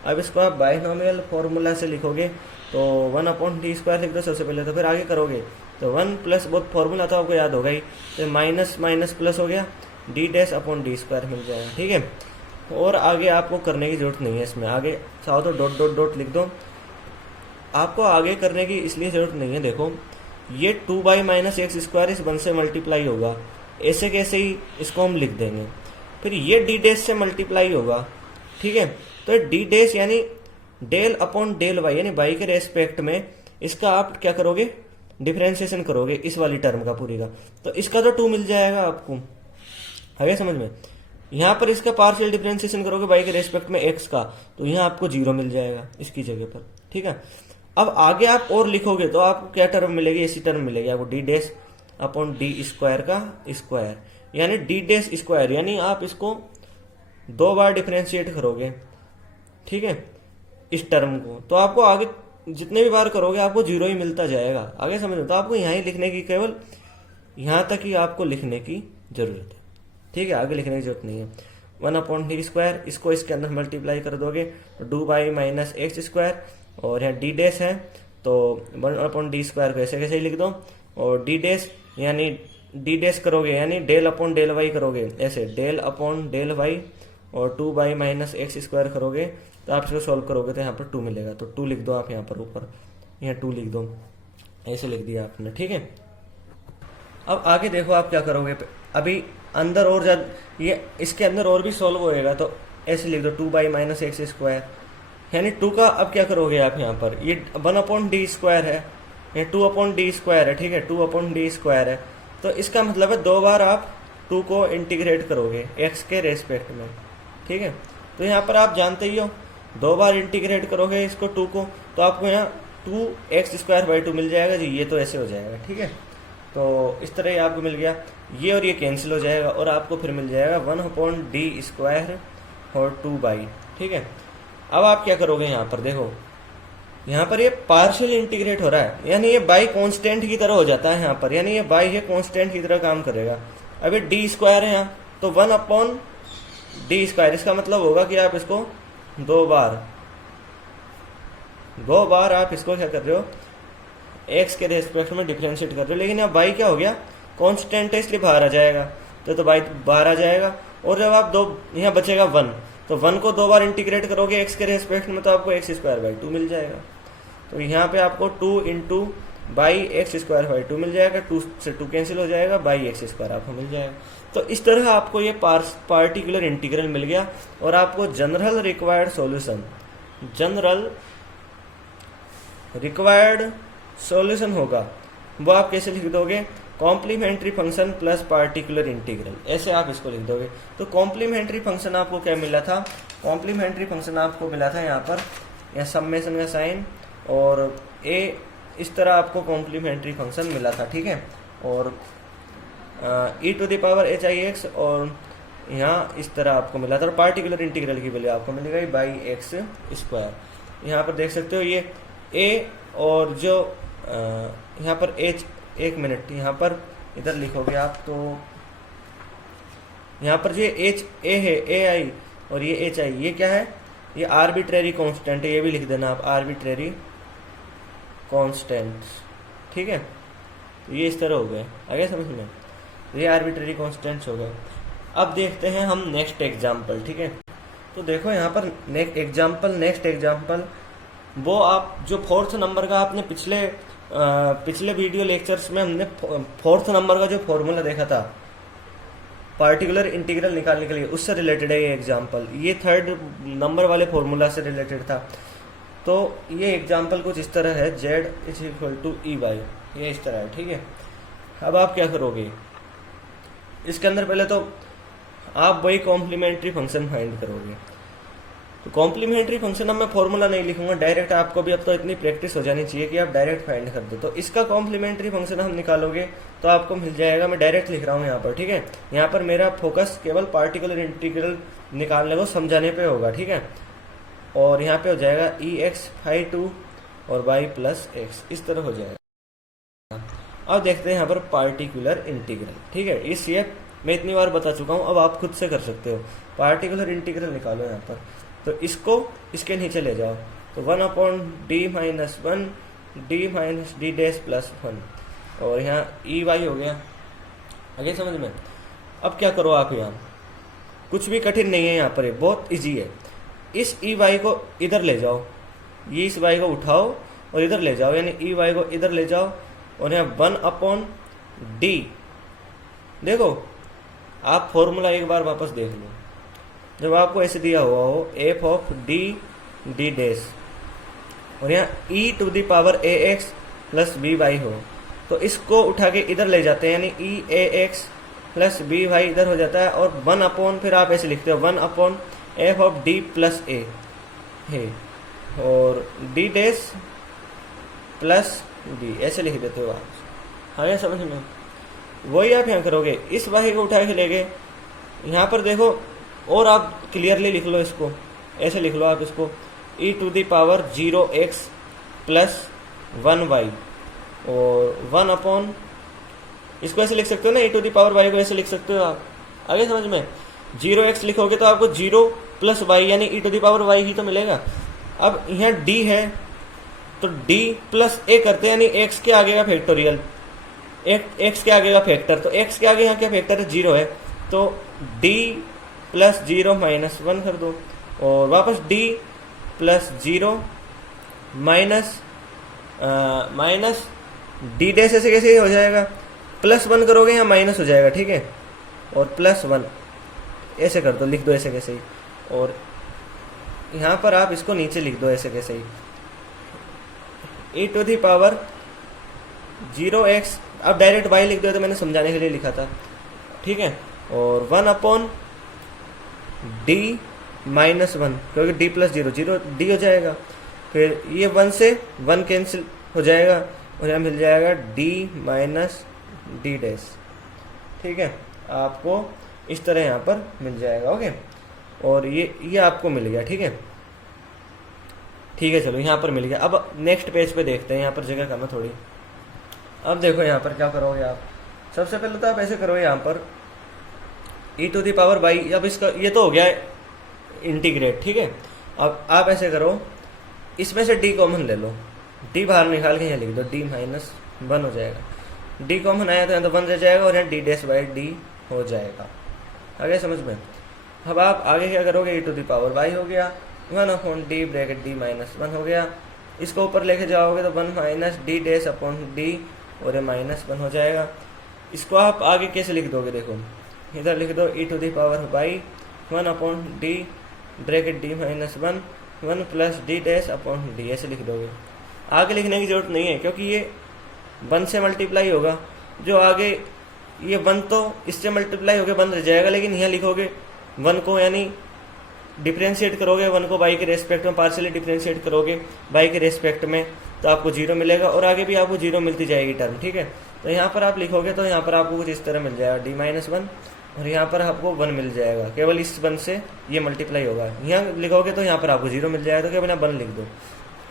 अब इसको आप बाइनोमियल फॉर्मूला से लिखोगे तो 1 अपॉन डी स्क्वायर लिख दो सबसे पहले, तो फिर आगे करोगे तो 1 प्लस, बहुत फॉर्मूला तो आपको याद होगा ही, तो माइनस माइनस प्लस हो गया, D dash upon D square मिल जाएगा, ठीक है। और आगे आपको करने की जरूरत नहीं है, इसमें आगे चाहो तो डॉट डॉट डॉट लिख दो, आपको आगे करने की इसलिए जरूरत नहीं है। देखो ये 2 बाई माइनस एक्स स्क्वायर इस 1 से मल्टीप्लाई होगा, ऐसे कैसे ही इसको हम लिख देंगे, फिर ये डी डैश से मल्टीप्लाई होगा, ठीक है। तो डी डैश यानी डेल अपॉन डेल वाई, यानी वाई के रेस्पेक्ट में इसका आप क्या करोगे, डिफरेंशिएशन करोगे इस वाली टर्म का पूरी का, तो इसका तो 2 मिल जाएगा आपको, है समझ में। यहाँ पर इसका पार्शियल डिफरेंशिएशन करोगे वाई के रेस्पेक्ट में एक्स का, तो यहाँ आपको 0 मिल जाएगा इसकी जगह पर, ठीक है। अब आगे आप और लिखोगे तो आपको क्या टर्म मिलेगी, ऐसी टर्म मिलेगी आपको D dash upon D square का स्क्वायर, यानी डी डैश स्क्वायर, यानी आप इसको 2 बार डिफरेंशिएट करोगे, ठीक है, इस टर्म को, तो आपको आगे जितने भी बार करोगे आपको 0 ही मिलता जाएगा, आगे समझ लो। तो आपको यहाँ ही लिखने की, केवल यहाँ तक ही आपको लिखने की जरूरत है, ठीक है, आगे लिखने की जरूरत नहीं है। 1 अपॉन डी स्क्वायर, इसको इसके अंदर मल्टीप्लाई कर दोगे तो 2 बाई माइनस एक्स स्क्वायर, और यहाँ डी डैश है तो 1 अपॉन डी स्क्वायर को ऐसे कैसे ही लिख दो, और डी डैश यानी डी डैश करोगे यानी डेल अपॉन डेल वाई करोगे, ऐसे डेल अपॉन डेल वाई, और 2 बाई माइनस एक्स स्क्वायर करोगे, तो आप इसको सॉल्व करोगे तो यहाँ पर 2 मिलेगा, तो 2 लिख दो आप यहाँ पर ऊपर, यहाँ 2 लिख दो। ऐसे लिख दिया आपने, ठीक है। अब आगे देखो आप क्या करोगे। अभी अंदर और ज्यादा ये इसके अंदर और भी सॉल्व होएगा, तो ऐसे लिख दो 2/-x², यानी 2 का अब क्या करोगे आप यहाँ पर, ये 1/d² है, ये 2/d² है, ठीक है, 2/d² है। तो इसका मतलब है 2 बार आप 2 को इंटीग्रेट करोगे x के रेस्पेक्ट में, ठीक है। तो यहाँ पर आप जानते ही हो 2 बार इंटीग्रेट करोगे इसको 2 को, तो आपको यहाँ 2x² 2 मिल जाएगा जी, ये तो ऐसे हो जाएगा, ठीक है। तो इस तरह ये आपको मिल गया, ये और ये कैंसिल हो जाएगा और आपको फिर मिल जाएगा 1/d² और 2 ठीक है। अब आप क्या करोगे यहाँ पर देखो, यहाँ पर ये पार्शियल इंटीग्रेट हो रहा है, यानी ये बाई कांस्टेंट की तरह हो जाता है यहाँ पर, यानी ये बाई है कांस्टेंट की तरह काम करेगा। अब ये d² है यहाँ, तो 1/d², इसका मतलब होगा कि आप इसको 2 बार आप इसको क्या कर रहे हो, x के रेस्पेक्ट में डिफरेंशिएट कर रहे हो। लेकिन अब बाई क्या हो गया, कांस्टेंट है इसलिए बाहर आ जाएगा, तो बाई बाहर आ जाएगा। और जब आप 2 यहाँ बचेगा 1, तो 1 को 2 बार इंटीग्रेट करोगे x के रेस्पेक्ट में, तो आपको x² 2 मिल जाएगा। तो यहाँ पे आपको 2 × x² 2 मिल जाएगा, 2 से 2 कैंसिल हो जाएगा, x² आपको मिल जाएगा। तो इस तरह आपको ये पार्टिकुलर इंटीग्रल मिल गया और आपको जनरल रिक्वायर्ड सॉल्यूशन होगा, वो आप कैसे लिख दोगे, complementary function plus particular integral, ऐसे आप इसको लिख दोगे। तो कॉम्प्लीमेंट्री फंक्शन आपको क्या मिला था, कॉम्प्लीमेंट्री फंक्शन आपको मिला था यहाँ पर, या समेशन का साइन और a, इस तरह आपको कॉम्प्लीमेंट्री फंक्शन मिला था, ठीक है। और e⁻⁻hix और यहाँ इस तरह आपको मिला था, और पार्टिकुलर इंटीग्रल की वैल्यू आपको मिल गई x²। यहाँ पर देख सकते हो ये a और जो यहाँ पर h, 1 मिनट यहाँ पर इधर लिखोगे आप, तो यहाँ पर जो h a है, ai और ये hi, ये क्या है, ये आर्बिट्रेरी कांस्टेंट है, ये भी लिख देना आप, आर्बिट्रेरी कांस्टेंट, ठीक है। तो ये इस तरह हो गए, आगे समझ में, ये आर्बिट्रेरी कांस्टेंट्स हो गए। अब देखते हैं हम नेक्स्ट एग्जाम्पल, ठीक है। तो देखो यहाँ पर नेक्स्ट एग्जाम्पल वो आप जो 4th नंबर का आपने पिछले वीडियो लेक्चर्स में हमने 4th नंबर का जो फॉर्मूला देखा था पार्टिकुलर इंटीग्रल निकालने के लिए, उससे रिलेटेड है ये एग्जाम्पल। ये 3rd नंबर वाले फॉर्मूला से रिलेटेड था। तो ये एग्जाम्पल कुछ इस तरह है, z = EY, ये इस तरह है, ठीक है। अब आप क्या करोगे, इसके अंदर पहले तो आप वही कॉम्प्लीमेंट्री फंक्शन फाइंड करोगे। तो कॉम्प्लीमेंट्री फंक्शन अब मैं फॉर्मूला नहीं लिखूंगा, डायरेक्ट आपको भी अब तो इतनी प्रैक्टिस हो जानी चाहिए कि आप डायरेक्ट फाइंड कर दो। तो इसका कॉम्प्लीमेंट्री फंक्शन हम निकालोगे तो आपको मिल जाएगा, मैं डायरेक्ट लिख रहा हूँ यहाँ पर, ठीक है। यहाँ पर मेरा फोकस केवल पार्टिकुलर इंटीग्रल निकालने को समझाने पे होगा, ठीक है। और यहाँ पे हो जाएगा ex/2 और y + x, इस तरह हो जाएगा। अब देखते हैं यहाँ पर पार्टिकुलर इंटीग्रल, ठीक है। इस ये मैं इतनी बार बता चुका हूँ, अब आप खुद से कर सकते हो। पार्टिकुलर इंटीग्रल निकालो यहाँ पर, तो इसको इसके नीचे ले जाओ, तो 1/d-1 d-d' + 1 और यहाँ EY हो गया, आगे समझ में। अब क्या करो आप, यहाँ कुछ भी कठिन नहीं है, यहाँ पर बहुत इजी है। इस EY को इधर ले जाओ, ये इस y को उठाओ और इधर ले जाओ, यानी EY को इधर ले जाओ और यहाँ 1/d, देखो आप फॉर्मूला एक बार वापस देख लो। जब आपको ऐसे दिया हुआ हो f(d) d' और यहाँ e⁻AX + BY हो, तो इसको उठा के इधर ले जाते हैं, यानी EAX + BY इधर हो जाता है, और 1/, फिर आप ऐसे लिखते हो 1/f(d + A) है, और d' + d, ऐसे लिख देते हो आप। हाँ, ये समझ में। वही आप यहाँ करोगे, इस y को उठा के ले गए, यहाँ पर देखो, और आप क्लियरली लिख लो इसको, ऐसे लिख लो आप इसको, e⁻0x + 1y और 1/, इसको ऐसे लिख सकते हो ना, e⁻y को ऐसे लिख सकते हो आप, आगे समझ में। 0x लिखोगे तो आपको 0 + y यानी e⁻y ही तो मिलेगा। अब यहाँ d है, तो d + a करते हैं, यानी x के आगे का फैक्टोरियल, x के आगे का फैक्टर, तो x के आगे यहाँ क्या फैक्टर है, 0 है, तो d + 0 - 1 कर दो, और वापस d + 0 - डी डैश ऐसे कैसे हो जाएगा, +1 करोगे यहाँ माइनस हो जाएगा, ठीक है, और +1 ऐसे कर दो, लिख दो ऐसे कैसे ही, और यहाँ पर आप इसको नीचे लिख दो ऐसे कैसे ही, e⁻0 x, अब डायरेक्ट y लिख दो, तो मैंने समझाने के लिए लिखा था, ठीक है, और 1/d -1, क्योंकि d + 0 0 d हो जाएगा, फिर ये 1 से 1 कैंसिल हो जाएगा और यहाँ मिल जाएगा d - d डैश, ठीक है, आपको इस तरह यहाँ पर मिल जाएगा, ओके, और ये आपको मिल गया, ठीक है, ठीक है, चलो यहाँ पर मिल गया। अब नेक्स्ट पेज पे देखते हैं, यहाँ पर जगह कम है थोड़ी। अब देखो यहाँ पर क्या करोगे आप, सबसे पहले तो आप ऐसे करोगे यहाँ पर e⁻y, अब इसका ये तो हो गया इंटीग्रेट, ठीक है, अब आप ऐसे करो, इसमें से d कॉमन ले लो, d बाहर निकाल के यहाँ लिख दो, d - 1 हो जाएगा, d कॉमन आया तो यहाँ तो 1 रह जाएगा और यहाँ d⁻d हो जाएगा, आ गया समझ में। अब आप आगे क्या करोगे, e⁻y हो गया 1/d ब्रैकेट d - 1 हो गया, इसको ऊपर लेके जाओगे तो 1 - d⁻d और ये -1 हो जाएगा। इसको आप आगे कैसे लिख दोगे, देखो इधर लिख दो e⁻y 1/d bracket d - 1 1 + d⁻d ऐसे लिख दोगे। आगे लिखने की जरूरत नहीं है क्योंकि ये 1 से मल्टीप्लाई होगा, जो आगे ये 1 तो इससे मल्टीप्लाई होकर 1 रह जाएगा, लेकिन यहाँ लिखोगे 1 को, यानी डिफ्रेंशिएट करोगे 1 को y के रेस्पेक्ट में, पार्शियली डिफ्रेंशिएट करोगे y के रेस्पेक्ट में, तो आपको 0 मिलेगा और आगे भी आपको 0 मिलती जाएगी टर्म, ठीक है। तो यहाँ पर आप लिखोगे तो यहाँ पर आपको कुछ इस तरह मिल जाएगा d - 1 और यहाँ पर आपको 1 मिल जाएगा, केवल इस 1 से ये मल्टीप्लाई होगा। यहाँ लिखोगे तो यहाँ पर आपको 0 मिल जाएगा, तो केवल यहाँ 1 लिख दो,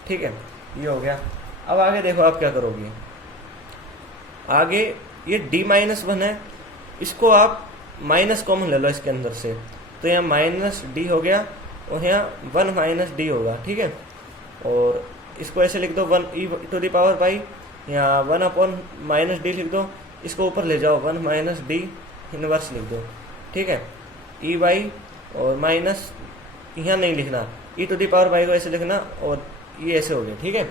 ठीक है, ये हो गया। अब आगे देखो आप क्या करोगे, आगे ये d - 1 है, इसको आप माइनस कॉमन ले लो इसके अंदर से, तो यहाँ -d हो गया और यहाँ 1 - d होगा, ठीक है, और इसको ऐसे लिख दो 1 e⁻y, यहाँ 1/- d लिख दो, इसको ऊपर ले जाओ 1 - d इनवर्स लिख दो, ठीक है, y और माइनस यहाँ नहीं लिखना, e⁻y को ऐसे लिखना और ये ऐसे हो गया, ठीक है,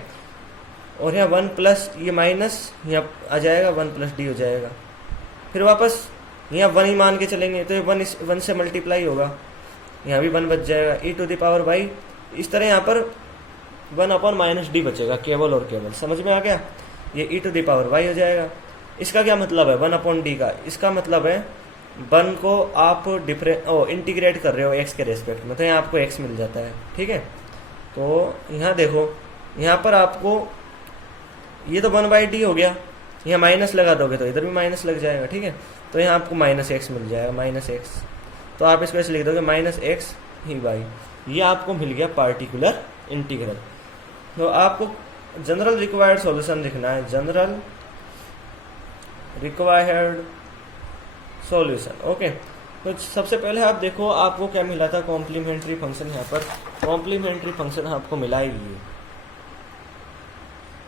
और यहाँ 1 प्लस ये माइनस यहाँ आ जाएगा 1 + d हो जाएगा, फिर वापस यहाँ 1 ही मान के चलेंगे तो ये 1 से मल्टीप्लाई होगा, यहाँ भी 1 बच जाएगा e⁻y, इस तरह यहाँ पर 1/- d बचेगा केवल और केवल, समझ में आ गया, ये e⁻y हो जाएगा। इसका क्या मतलब है 1/d का, इसका मतलब है 1 को आप इंटीग्रेट कर रहे हो x के रेस्पेक्ट में, तो यहाँ आपको x मिल जाता है, ठीक है। तो यहाँ देखो, यहाँ पर आपको ये तो 1/d हो गया, यहाँ माइनस लगा दोगे तो इधर भी माइनस लग जाएगा, ठीक है, तो यहाँ आपको -x मिल जाएगा, -x, तो आप इसको ऐसे लिख दोगे -x ही y, ये आपको मिल गया पार्टिकुलर इंटीग्रल। तो आपको जनरल रिक्वायर्ड सॉल्यूशन लिखना है, जनरल रिक्वायर्ड सॉल्यूशन, ओके। तो सबसे पहले आप देखो आपको क्या मिला था, कॉम्प्लीमेंट्री फंक्शन, यहाँ पर कॉम्प्लीमेंट्री फंक्शन आपको मिला ही है,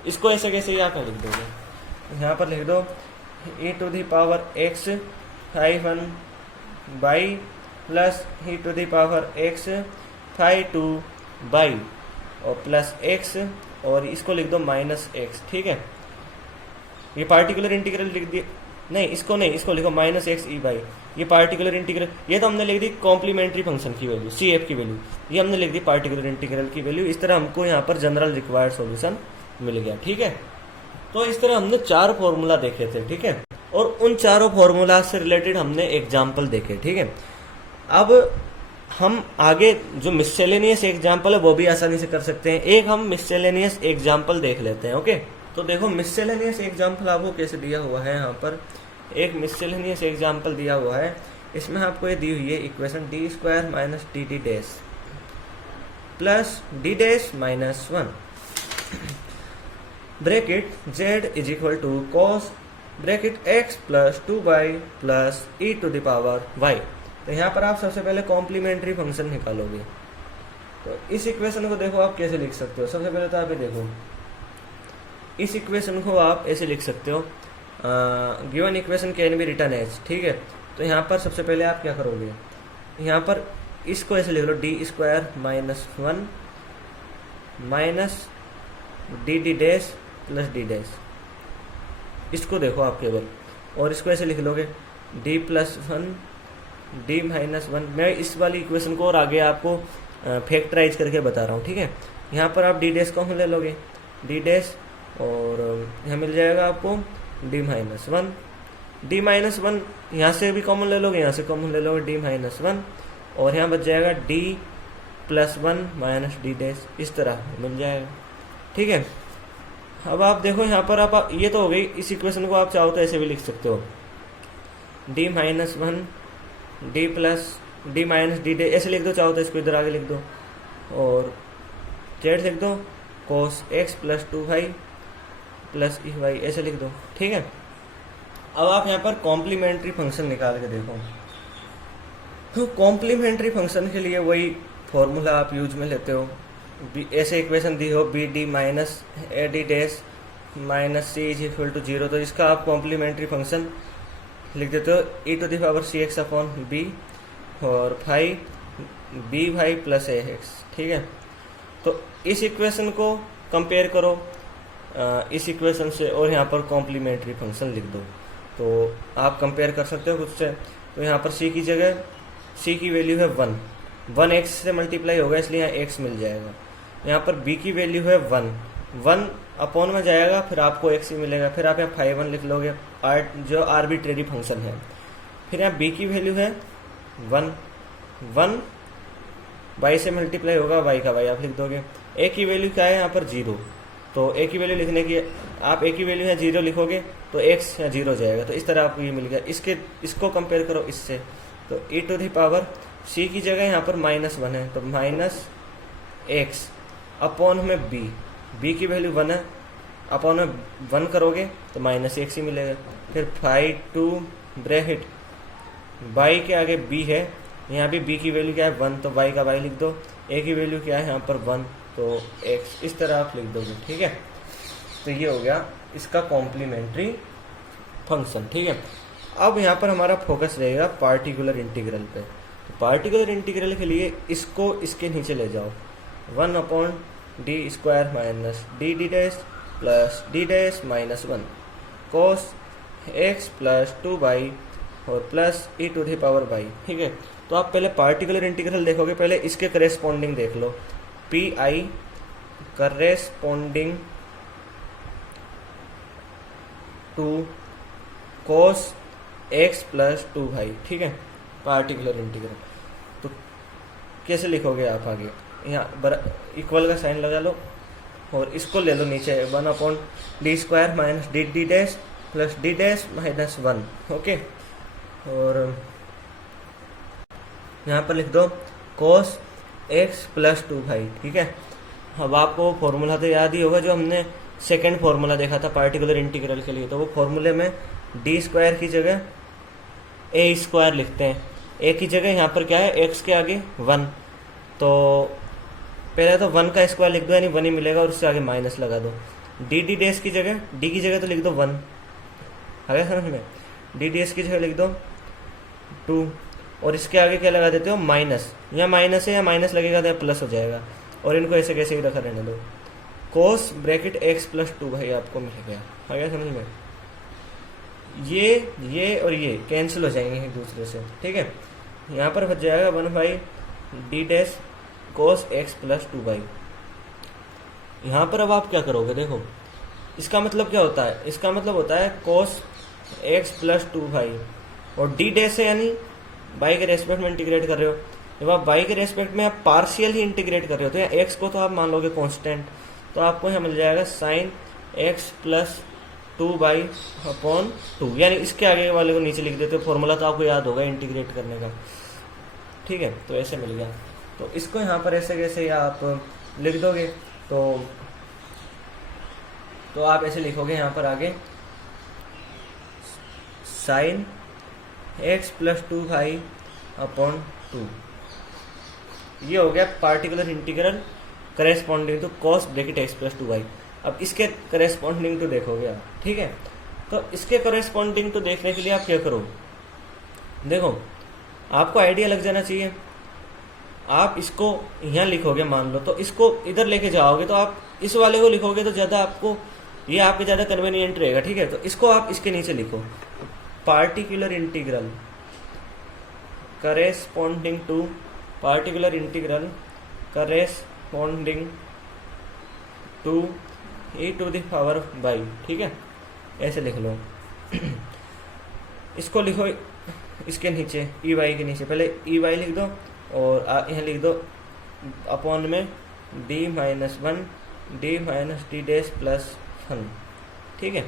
इसको ऐसे कैसे ही आप लिख दोगे, यहाँ पर लिख दो e⁻x -1 y plus e⁻x 2y और प्लस x, और इसको लिख दो -x, ठीक है, ये पार्टिकुलर इंटीग्रल लिख दिया, नहीं इसको नहीं, इसको लिखो -x e/, ये पार्टिकुलर इंटीग्रल, ये तो हमने लिख दी कॉम्प्लीमेंट्री फंक्शन की वैल्यू, CF की वैल्यू, ये हमने लिख दी पार्टिकुलर इंटीग्रल की वैल्यू। इस तरह हमको यहाँ पर जनरल रिक्वायर्ड सॉल्यूशन मिल गया, ठीक है। तो इस तरह हमने 4 फॉर्मूला देखे थे, ठीक है, और उन चारों फॉर्मूला से रिलेटेड हमने एग्जाम्पल देखे, ठीक है। अब हम आगे जो मिससेलेनियस एग्जाम्पल है वो भी आसानी से कर सकते हैं, एक हम मिससेलेनियस एग्जाम्पल देख लेते हैं, ओके। तो देखो मिससेलेनियस एग्जाम्पल आपको कैसे दिया हुआ है, यहाँ पर एक मिससेलेनियस एग्जाम्पल दिया हुआ है, इसमें आपको ये दी हुई है equation d² - dt dash plus d dash -1 bracket z = cos bracket x + 2y plus e⁻y। तो यहाँ पर आप सबसे पहले कॉम्प्लीमेंट्री फंक्शन निकालोगे, तो इस इक्वेशन को देखो आप कैसे लिख सकते हो। सबसे पहले तो आप ये देखो, इस इक्वेशन को आप ऐसे लिख सकते हो, given equation can be written as, ठीक है। तो यहाँ पर सबसे पहले आप क्या करोगे, यहाँ पर इसको ऐसे लिख लो d² -1 minus dd dash plus d dash, इसको देखो आप केवल, और इसको ऐसे लिख लोगे d+1 d-1। मैं इस वाली इक्वेशन को और आगे आपको फैक्टराइज करके बता रहा हूँ, ठीक है। यहाँ पर आप d डैश कॉमन ले लोगे, d डैश, और यहाँ मिल जाएगा आपको d-1। d-1 यहाँ से भी कॉमन ले लोगे, यहाँ से कॉमन ले लोगे d-1, और यहाँ बच जाएगा d+1 माइनस d डैश, इस तरह मिल जाएगा, ठीक है। अब आप देखो यहाँ पर आप ये तो हो गई, इस इक्वेशन को आप चाहो तो ऐसे भी लिख सकते हो, d-1 d डैश ऐसे लिख दो, चाहो तो इसको इधर आगे लिख दो, और z लिख दो cos x plus 2y plus y ऐसे लिख दो, ठीक है। अब आप यहाँ पर कॉम्प्लीमेंट्री फंक्शन निकाल के देखो। तो कॉम्प्लीमेंट्री फंक्शन के लिए वही फॉर्मूला आप यूज में लेते हो, ऐसे इक्वेशन दी हो B D minus A D dash minus C is equal to 0, तो इसका आप कॉम्प्लीमेंट्री फंक्शन लिख देते हो e⁴ अपॉन बी और फाई बी वाई प्लस ए एक्स, ठीक है। तो इस इक्वेशन को कंपेयर करो इस इक्वेशन से, और यहाँ पर कॉम्प्लीमेंट्री फंक्शन लिख दो, तो आप कंपेयर कर सकते हो खुद से। तो यहाँ पर c की जगह, c की वैल्यू है 1 x से मल्टीप्लाई होगा, इसलिए यहाँ x मिल जाएगा। यहाँ पर b की वैल्यू है 1 अपॉन में जाएगा, फिर आपको x ही मिलेगा। फिर आप यहाँ 5 लिख लोगे, जो आर्बिट्रेरी फंक्शन है। फिर यहाँ b की वैल्यू है 1 y से मल्टीप्लाई होगा, y का y आप लिख दोगे। a की वैल्यू क्या है यहाँ पर 0, तो a की वैल्यू लिखने की आप a की वैल्यू है 0 लिखोगे तो x यहाँ 0 जाएगा, तो इस तरह आपको ये मिल गया। इसको कंपेयर करो इससे, तो e⁴ c की जगह यहाँ पर -1 है, तो माइनस x अपॉन में b की वैल्यू 1 है, अपॉन में 1 करोगे तो माइनस x ही मिलेगा। फिर 5 ब्रैकेट y के आगे b है, यहाँ भी b की वैल्यू क्या है 1, तो y का y लिख दो। a की वैल्यू क्या है यहाँ पर 1, तो x, इस तरह आप लिख दोगे, ठीक है। तो ये हो गया इसका कॉम्प्लीमेंट्री फंक्शन, ठीक है। अब यहाँ पर हमारा फोकस रहेगा पार्टिकुलर इंटीग्रल पे। तो पार्टिकुलर इंटीग्रल के लिए इसको इसके नीचे ले जाओ, 1 upon d² minus D dash plus D dash minus 1 cos x plus 2y और प्लस e⁴y, ठीक है। तो आप पहले पार्टिकुलर इंटीग्रल देखोगे, पहले इसके करेस्पॉन्डिंग देख लो, pi corresponding to cos x plus 2y, ठीक है, पार्टिकुलर इंटीग्रल। तो कैसे लिखोगे आप आगे, यहाँ इक्वल का साइन लगा लो और इसको ले लो नीचे, 1 upon d² minus D dash plus D dash minus 1, okay. और यहाँ पर लिख दो cos x प्लस 2y, ठीक है। अब आपको फॉर्मूला तो याद ही होगा, जो हमने सेकेंड फॉर्मूला देखा था पार्टिकुलर इंटीग्रल के लिए। तो वो फॉर्मूले में d² की जगह a² लिखते हैं, a की जगह यहाँ पर क्या है x के आगे 1, तो पहले तो 1 का स्क्वायर लिख दो, यानी 1 ही मिलेगा, और उससे आगे माइनस लगा दो। डी डैश की जगह, d की जगह तो लिख दो 1, आ गया समझ में। डी डैश की जगह लिख दो 2, और इसके आगे क्या लगा देते हो माइनस, यहाँ माइनस है, या माइनस लगेगा तो यहाँ प्लस हो जाएगा, और इनको ऐसे कैसे ही रखा रहने दो। cos bracket x plus 2y आपको मिल गया, आ गया समझ में। ये और ये कैंसिल हो जाएंगे एक दूसरे से, ठीक है। यहाँ पर बच जाएगा 1/d dash cos x plus 2y। यहाँ पर अब आप क्या करोगे, देखो इसका मतलब क्या होता है, इसका मतलब होता है cos x प्लस 2y, और d डैश है यानी y के रेस्पेक्ट में इंटीग्रेट कर रहे हो। जब आप y के रेस्पेक्ट में आप पार्शियल ही इंटीग्रेट कर रहे हो, तो यहाँ x को तो आप मान लोगे कांस्टेंट, तो आपको यहाँ मिल जाएगा sin x plus 2y upon 2, यानी इसके आगे वाले को नीचे लिख देते हो। फॉर्मूला तो आपको याद होगा इंटीग्रेट करने का, ठीक है। तो ऐसे मिल गया, तो इसको यहाँ पर ऐसे कैसे आप लिख दोगे, तो आप ऐसे लिखोगे यहाँ पर आगे sin x plus 2y upon 2। ये हो गया particular integral corresponding to cos bracket x plus 2y। अब इसके करेस्पॉन्डिंग टू देखोगे आप, ठीक है। तो इसके करेस्पॉन्डिंग टू देखने के लिए आप क्या करो, देखो आपको आइडिया लग जाना चाहिए। आप इसको यहाँ लिखोगे मान लो, तो इसको इधर लेके जाओगे, तो आप इस वाले को लिखोगे तो ज़्यादा आपको ये आपके ज़्यादा कन्वीनियंट रहेगा, ठीक है। तो इसको आप इसके नीचे लिखो, particular integral corresponding to, particular integral corresponding to e to the power by, ठीक है, ऐसे लिख लो। इसको लिखो इसके नीचे, ई वाई के नीचे, पहले ई वाई लिख दो और यहाँ लिख दो अपॉन में D minus one D minus D dash plus one, ठीक है।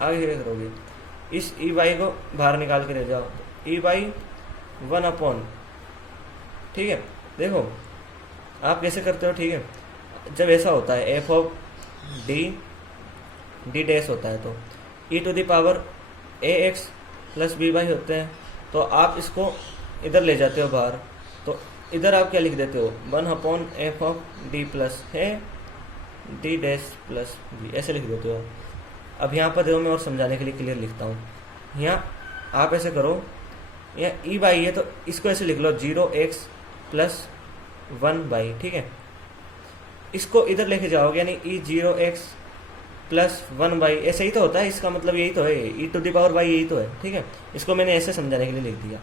आगे क्या करोगे, इस ई वाई को बाहर निकाल के ले जाओ, ई वाई वन अपॉन, ठीक है। देखो आप कैसे करते हो, ठीक है, जब ऐसा होता है F of D D dash होता है तो E to the power A X plus B Y होते हैं, तो आप इसको इधर ले जाते हो बाहर, तो इधर आप क्या लिख देते हो, one upon F of D plus है डी डैश प्लस बी, ऐसे लिख देते हो। अब यहाँ पर देखो मैं और समझाने के लिए क्लियर लिखता हूँ, यहाँ आप ऐसे करो, यहाँ ई बाई है तो इसको ऐसे लिख लो 0x प्लस 1 बाई, ठीक है। इसको इधर लेके जाओगे यानी ई 0x प्लस 1 बाई, ऐसे ही तो होता है, इसका मतलब यही तो है, ई टू द पावर बाई यही तो है, ठीक है। इसको मैंने ऐसे समझाने के लिए लिख दिया,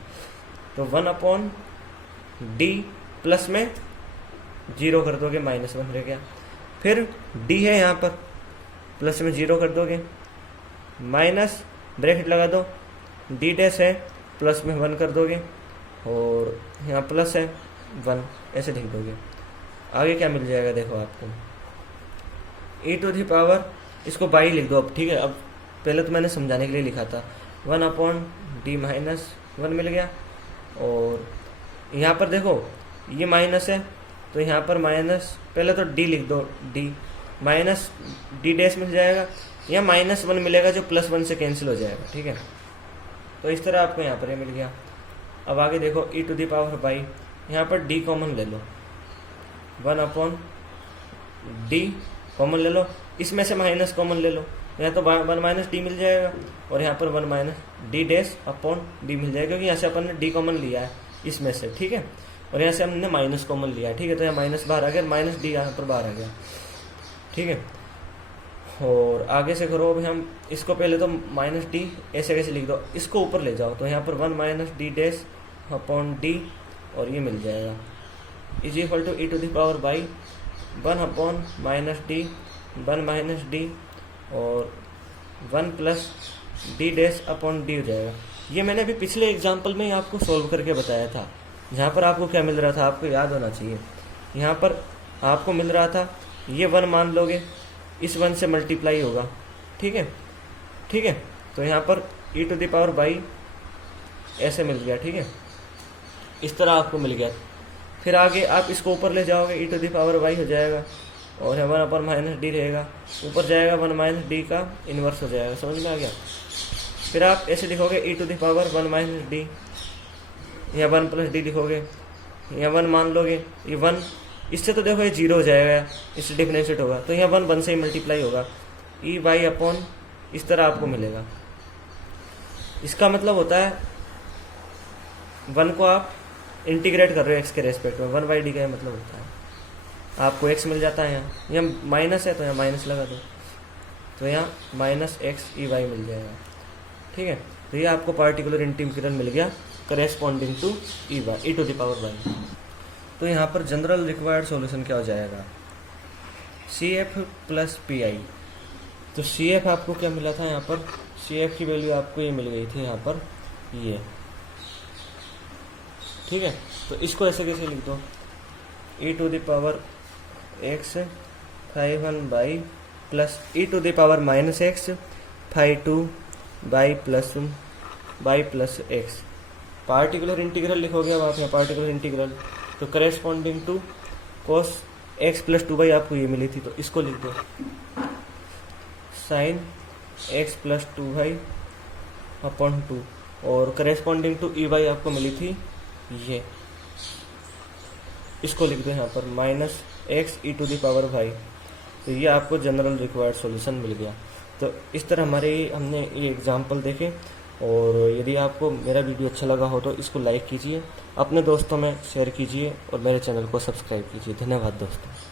तो 1 अपॉन डी प्लस में 0 कर दोगे, माइनस 1 रह गया, फिर डी है यहाँ पर प्लस में 0 कर दोगे, माइनस ब्रैकेट लगा दो, डी डैश है प्लस में 1 कर दोगे और यहाँ प्लस है 1, ऐसे लिख दोगे। आगे क्या मिल जाएगा देखो आपको, ई टू द पावर, इसको बाई लिख दो अब, ठीक है। अब पहले तो मैंने समझाने के लिए लिखा था, 1 अपॉन डी माइनस 1 मिल गया, और यहाँ पर देखो ये माइनस है तो यहाँ पर माइनस, पहले तो डी लिख दो, डी माइनस डी डैश मिल जाएगा, यहाँ माइनस 1 मिलेगा जो प्लस 1 से कैंसिल हो जाएगा, ठीक है। तो इस तरह आपको यहाँ पर ये मिल गया। अब आगे देखो ई टू द पावर बाई, यहाँ पर डी कॉमन ले लो, 1 अपॉन डी कॉमन ले लो, इसमें से माइनस कॉमन ले लो, यहाँ तो 1 माइनस डी मिल जाएगा और यहाँ पर 1 minus D dash upon D मिल जाएगा, क्योंकि यहाँ से अपन ने डी कॉमन लिया है इसमें से, ठीक है, और यहाँ से हमने माइनस कॉमन लिया है, ठीक है। तो यहाँ माइनस बाहर आ गया, माइनस डी यहाँ पर बाहर आ गया, ठीक है। और आगे से करो, अभी हम इसको पहले तो माइनस डी ऐसे कैसे लिख दो, इसको ऊपर ले जाओ, तो यहाँ पर 1 minus D dash upon D और ये मिल जाएगा, is equal to E to the power by 1 upon minus D 1 minus D और 1 plus D dash upon D हो जाएगा। ये मैंने अभी पिछले एग्जाम्पल में ही आपको सोल्व करके बताया था, जहाँ पर आपको क्या मिल रहा था, आपको याद होना चाहिए। यहाँ पर आपको मिल रहा था ये 1 मान लोगे, इस 1 से मल्टीप्लाई होगा, ठीक है, ठीक है। तो यहाँ पर ई टू द पावर बाई ऐसे मिल गया, ठीक है, इस तरह आपको मिल गया। फिर आगे आप इसको ऊपर ले जाओगे, ई टू द पावर वाई हो जाएगा और यहाँ 1 अपॉन माइनस डी रहेगा, ऊपर जाएगा 1 माइनस डी का इन्वर्स हो जाएगा, समझ में आ गया। फिर आप ऐसे लिखोगे E to the power 1 minus D, यहाँ 1 प्लस डी लिखोगे, यहाँ 1 मान लोगे, ये 1 इससे तो देखो ये 0 हो जाएगा, इससे डिफरेंशिएट होगा, तो यहाँ 1 से ही मल्टीप्लाई होगा, ई वाई अपॉन इस तरह आपको मिलेगा। इसका मतलब होता है 1 को आप इंटीग्रेट कर रहे हो एक्स के रेस्पेक्ट में, 1 बाई डी का मतलब होता है आपको एक्स मिल जाता है। यहाँ माइनस है तो यहाँ माइनस लगा दो, तो यहाँ माइनस एक्स ई वाई मिल जाएगा, ठीक है। तो ये आपको पार्टिकुलर इंटीग्रल मिल गया corresponding to E Y E to the power Y. तो यहाँ पर जनरल रिक्वायर्ड सॉल्यूशन क्या हो जाएगा, C F plus P I. तो सी एफ आपको क्या मिला था, यहाँ पर सी एफ की वैल्यू आपको ये मिल गई थी यहाँ पर ये, ठीक है। तो इसको ऐसे कैसे लिख दो, E to the power X 5 by plus E to the power minus X 5 by plus X. Particular integral लिखोगे अब आप यहाँ पार्टिकुलर इंटीग्रल, तो corresponding to cos X plus 2 by आपको ये मिली थी, तो इसको लिख दो sine X plus 2 by upon 2, और करेस्पॉन्डिंग टू ई वाई आपको मिली थी ये, इसको लिख दो यहाँ पर minus X E to the power Y. तो ये आपको जनरल रिक्वायर्ड सॉल्यूशन मिल गया। तो इस तरह हमने ये एग्जाम्पल देखे, और यदि आपको मेरा वीडियो अच्छा लगा हो तो इसको लाइक कीजिए, अपने दोस्तों में शेयर कीजिए और मेरे चैनल को सब्सक्राइब कीजिए। धन्यवाद दोस्तों।